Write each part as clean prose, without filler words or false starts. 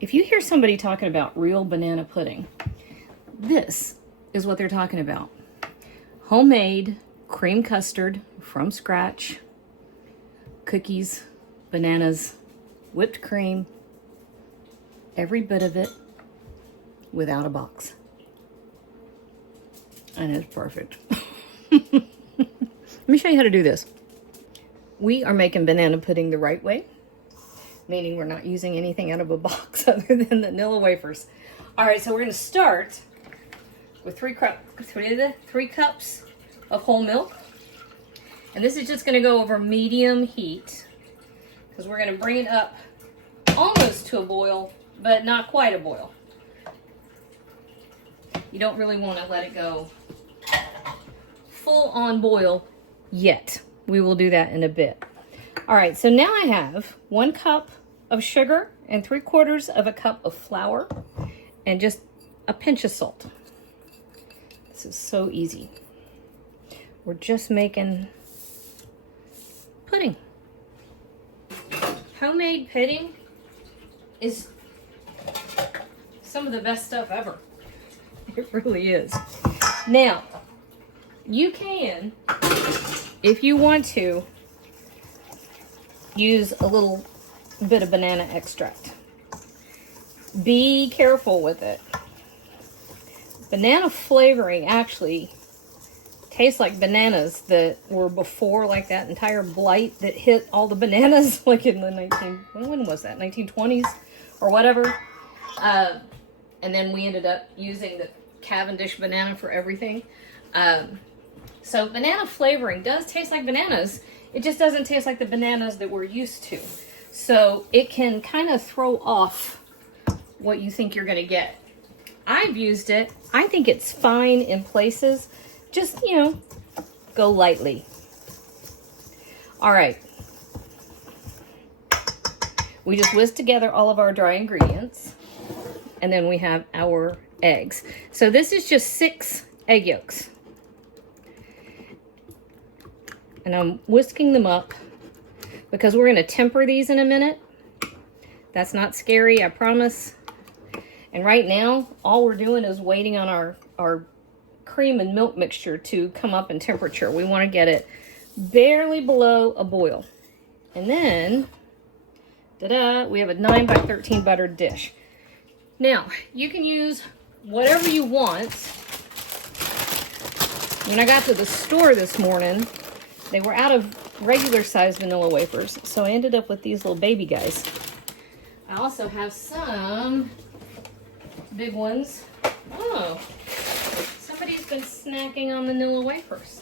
if you hear somebody talking about real banana pudding, this is what they're talking about. Homemade cream custard from scratch, cookies, bananas, whipped cream, every bit of it without a box. And it's perfect. Let me show you how to do this. We are making banana pudding the right way, meaning we're not using anything out of a box other than the vanilla wafers. All right, so we're going to start with 3 cups of whole milk. And this is just going to go over medium heat because we're going to bring it up almost to a boil, but not quite a boil. You don't really want to let it go full on boil yet. We will do that in a bit. All right, so now I have 1 cup of sugar and 3/4 of a cup of flour and just a pinch of salt. This is so easy. We're just making pudding. Homemade pudding is some of the best stuff ever. It really is. Now, you can, if you want to, use a little bit of banana extract. Be careful with it. Banana flavoring actually tastes like bananas that were before, like that entire blight that hit all the bananas, like in the when was that, 1920s or whatever. And then we ended up using the Cavendish banana for everything. So banana flavoring does taste like bananas. It just doesn't taste like the bananas that we're used to. So it can kind of throw off what you think you're going to get. I've used it. I think it's fine in places. Just, you know, go lightly. All right. We just whisk together all of our dry ingredients. And then we have our eggs. So this is just 6 egg yolks. And I'm whisking them up because we're going to temper these in a minute. That's not scary, I promise. And right now, all we're doing is waiting on our cream and milk mixture to come up in temperature. We want to get it barely below a boil. And then, ta-da, we have a 9 by 13 buttered dish. Now, you can use whatever you want. When I got to the store this morning, they were out of regular size vanilla wafers, so I ended up with these little baby guys. I also have some big ones. Oh, somebody's been snacking on vanilla wafers.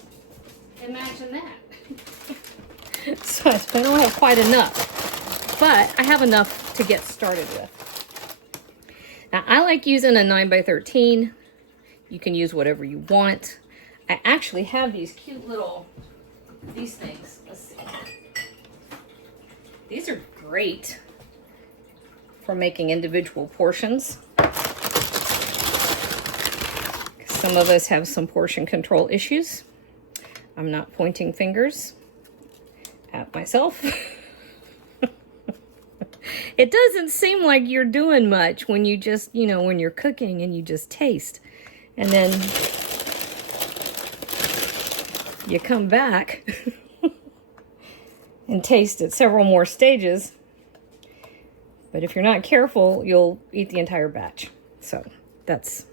Imagine that. So I don't have quite enough, but I have enough to get started with. Now, I like using a 9 by 13. You can use whatever you want. I actually have these cute little, these things. Let's see. These are great for making individual portions. Some of us have some portion control issues. I'm not pointing fingers at myself. It doesn't seem like you're doing much when you just, you know, when you're cooking and you just taste. And then you come back and taste at several more stages. But if you're not careful, you'll eat the entire batch. So that's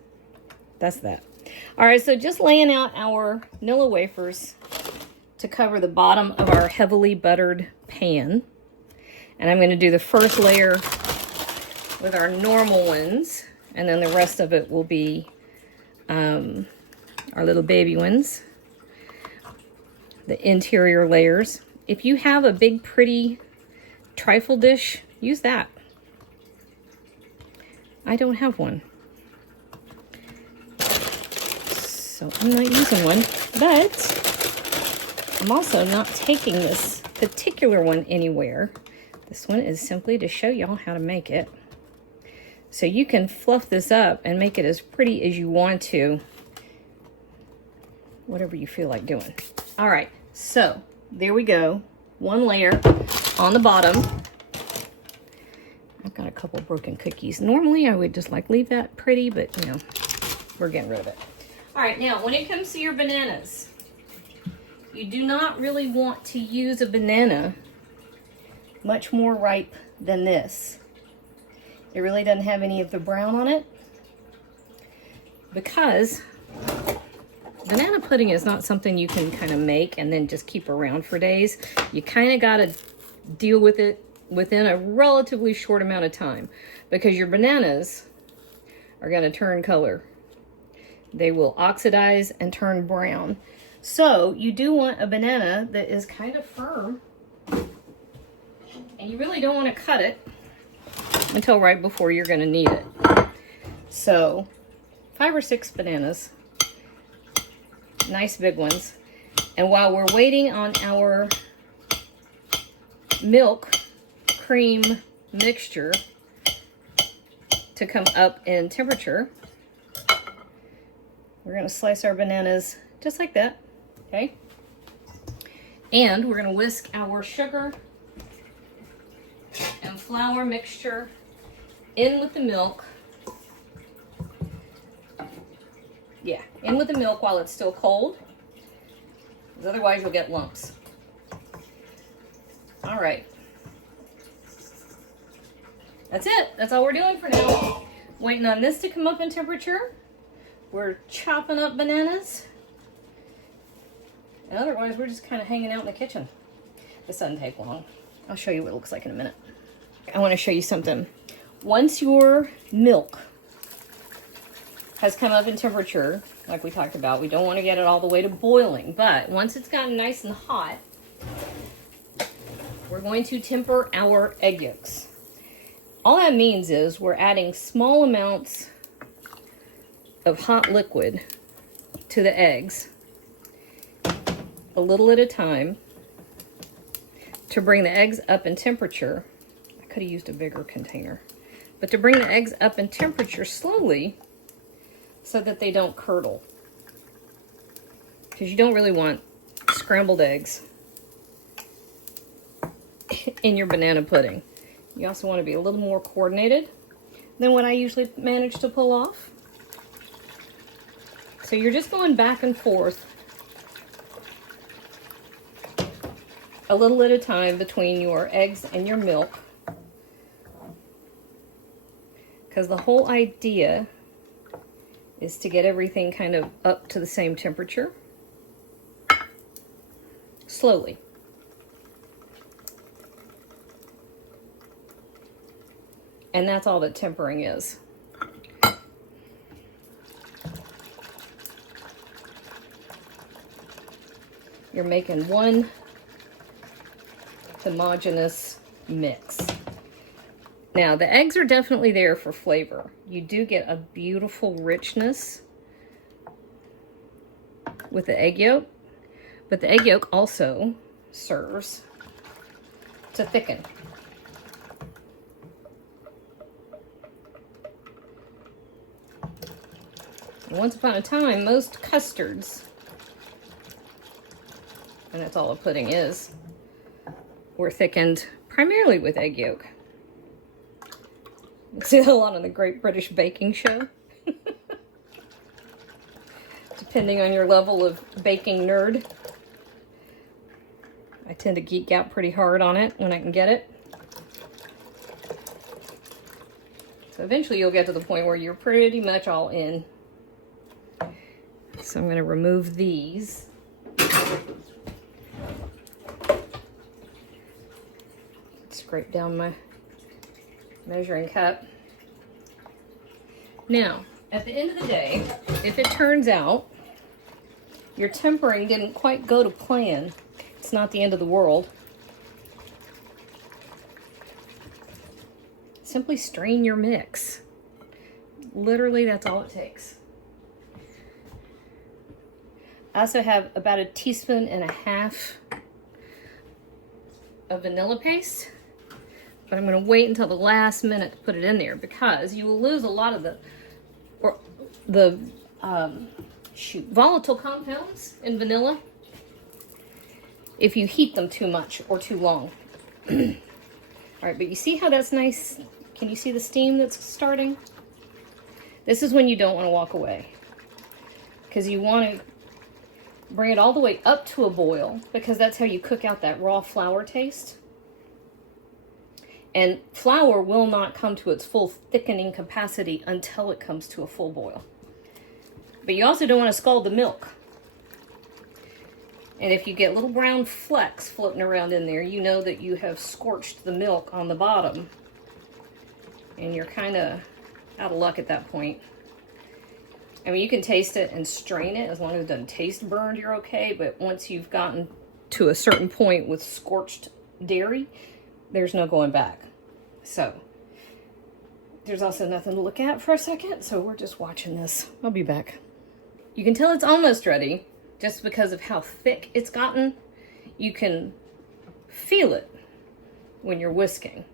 that. All right, so just laying out our vanilla wafers to cover the bottom of our heavily buttered pan. And I'm going to do the first layer with our normal ones, and then the rest of it will be our little baby ones, the interior layers. If you have a big, pretty trifle dish, use that. I don't have one, so I'm not using one, but I'm also not taking this particular one anywhere. This one is simply to show y'all how to make it. So you can fluff this up and make it as pretty as you want to, whatever you feel like doing. All right, so there we go. One layer on the bottom. I've got a couple broken cookies. Normally I would just like leave that pretty, but you know, we're getting rid of it. All right, now when it comes to your bananas, you do not really want to use a banana much more ripe than this. It really doesn't have any of the brown on it, because banana pudding is not something you can kind of make and then just keep around for days. You kind of got to deal with it within a relatively short amount of time, because your bananas are going to turn color. They will oxidize and turn brown. So you do want a banana that is kind of firm, and you really don't want to cut it until right before you're going to need it. So 5 or 6 bananas, nice big ones. And while we're waiting on our milk cream mixture to come up in temperature, we're going to slice our bananas just like that, okay? And we're going to whisk our sugar and flour mixture in with the milk. Yeah, in with the milk while it's still cold, because otherwise you'll get lumps. All right. That's it. That's all we're doing for now. Waiting on this to come up in temperature. We're chopping up bananas. And otherwise, we're just kind of hanging out in the kitchen. This doesn't take long. I'll show you what it looks like in a minute. I want to show you something. Once your milk has come up in temperature, like we talked about, we don't want to get it all the way to boiling, but once it's gotten nice and hot, we're going to temper our egg yolks. All that means is we're adding small amounts of hot liquid to the eggs, a little at a time, to bring the eggs up in temperature. I could have used a bigger container, but to bring the eggs up in temperature slowly so that they don't curdle, because you don't really want scrambled eggs in your banana pudding. You also want to be a little more coordinated than what I usually manage to pull off. So you're just going back and forth a little at a time between your eggs and your milk, because the whole idea is to get everything kind of up to the same temperature slowly. And that's all that tempering is. You're making one homogeneous mix. Now, the eggs are definitely there for flavor. You do get a beautiful richness with the egg yolk, but the egg yolk also serves to thicken. Once upon a time, most custards, and that's all a pudding is, were thickened primarily with egg yolk. You see that a lot on the Great British Baking Show. Depending on your level of baking nerd. I tend to geek out pretty hard on it when I can get it. So eventually you'll get to the point where you're pretty much all in. So I'm going to remove these. Scrape down my measuring cup. Now, at the end of the day, if it turns out your tempering didn't quite go to plan, it's not the end of the world. Simply strain your mix. Literally, that's all it takes. I also have about 1.5 teaspoons of vanilla paste, but I'm going to wait until the last minute to put it in there, because you will lose a lot of the volatile compounds in vanilla if you heat them too much or too long. All right, but you see how that's nice Can you see the steam that's starting? This is when you don't want to walk away, because you want to bring it all the way up to a boil, because that's how you cook out that raw flour taste. And flour will not come to its full thickening capacity until it comes to a full boil. But you also don't want to scald the milk. And if you get little brown flecks floating around in there, you know that you have scorched the milk on the bottom. And you're kind of out of luck at that point. I mean, you can taste it and strain it. As long as it doesn't taste burned, you're okay. But once you've gotten to a certain point with scorched dairy, there's no going back. So, there's also nothing to look at for a second. So we're just watching this. I'll be back. You can tell it's almost ready just because of how thick it's gotten. You can feel it when you're whisking.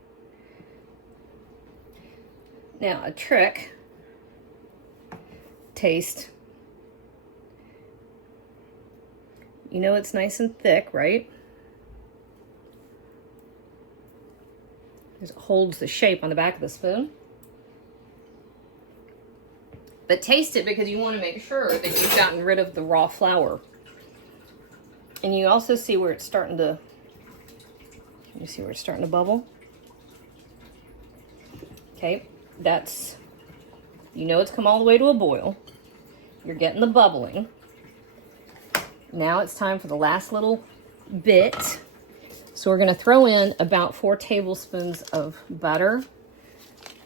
Now, a trick, taste. You know it's nice and thick, right? It holds the shape on the back of the spoon. But taste it, because you want to make sure that you've gotten rid of the raw flour. And you also see where it's starting to, you see where it's starting to bubble? Okay. That's, you know it's come all the way to a boil. You're getting the bubbling. Now it's time for the last little bit. So we're going to throw in about 4 tablespoons of butter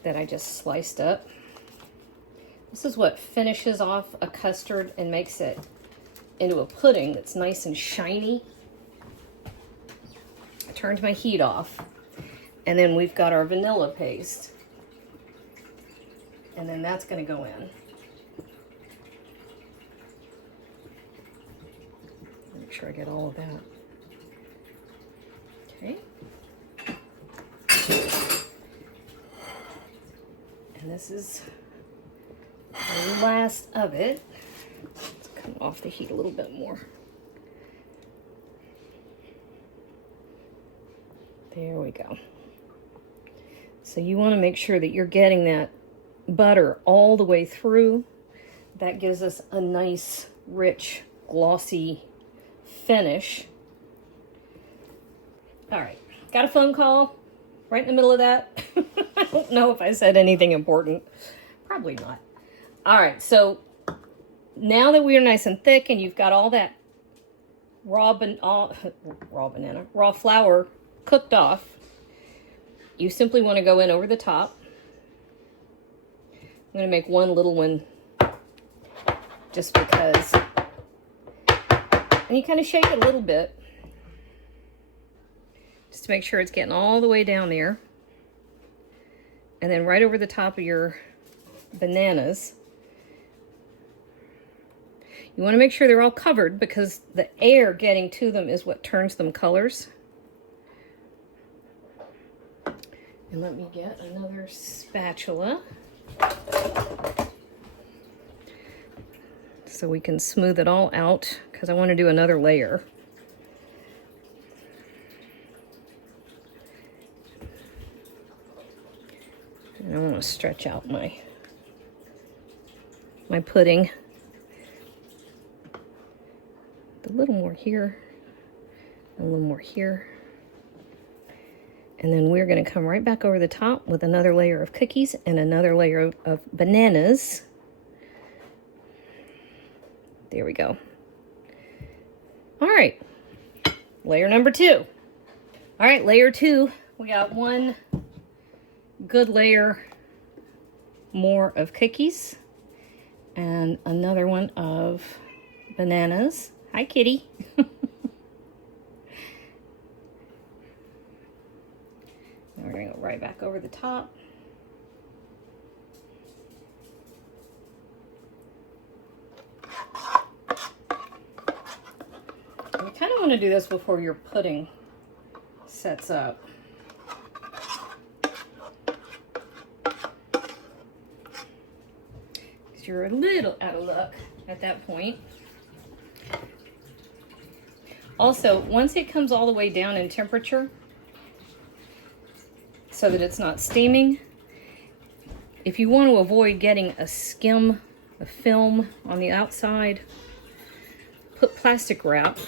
that I just sliced up. This is what finishes off a custard and makes it into a pudding that's nice and shiny. I turned my heat off. And then we've got our vanilla paste. And then that's going to go in. Make sure I get all of that. Okay. And this is the last of it. Let's come off the heat a little bit more. There we go. So you want to make sure that you're getting that butter all the way through. That gives us a nice, rich, glossy finish. All right, got a phone call right in the middle of that. I don't know if I said anything important. Probably not. All right, so now that we are nice and thick and you've got all that raw flour cooked off, you simply want to go in over the top. I'm going to make one little one just because. And you kind of shake it a little bit just to make sure it's getting all the way down there. And then right over the top of your bananas. You want to make sure they're all covered, because the air getting to them is what turns them colors. And let me get another spatula so we can smooth it all out, because I want to do another layer. And I want to stretch out my pudding. A little more here, a little more here. And then we're going to come right back over the top with another layer of cookies and another layer of bananas. There we go. All right, layer number 2. All right, layer 2, we got one good layer more of cookies and another one of bananas. Hi, kitty. We're going to go right back over the top. You kind of want to do this before your pudding sets up. Because you're a little out of luck at that point. Also, once it comes all the way down in temperature, so that it's not steaming, if you want to avoid getting a film on the outside, put plastic wrap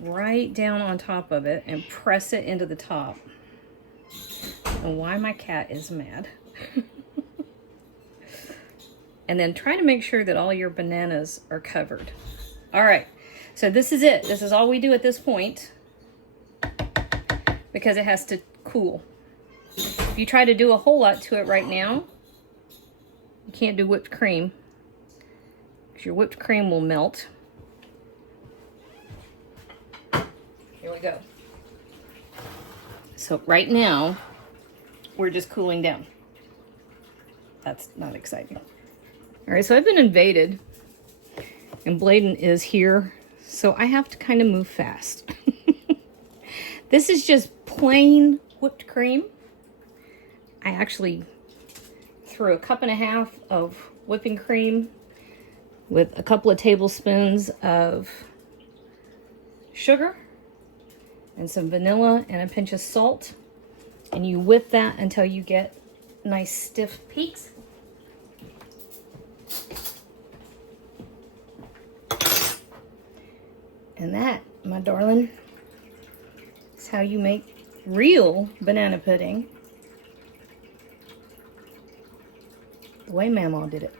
right down on top of it and press it into the top. And why my cat is mad. And then try to make sure that all your bananas are covered. All right, so this is it. This is all we do at this point because it has to cool. If you try to do a whole lot to it right now, you can't do whipped cream because your whipped cream will melt. Here we go. So right now, we're just cooling down. That's not exciting. All right, so I've been invaded, and Bladen is here, so I have to kind of move fast. This is just plain whipped cream. I actually threw a cup and a half of whipping cream with a couple of tablespoons of sugar and some vanilla and a pinch of salt, and you whip that until you get nice stiff peaks. And that, my darling, is how you make real banana pudding the way Mamaw did it.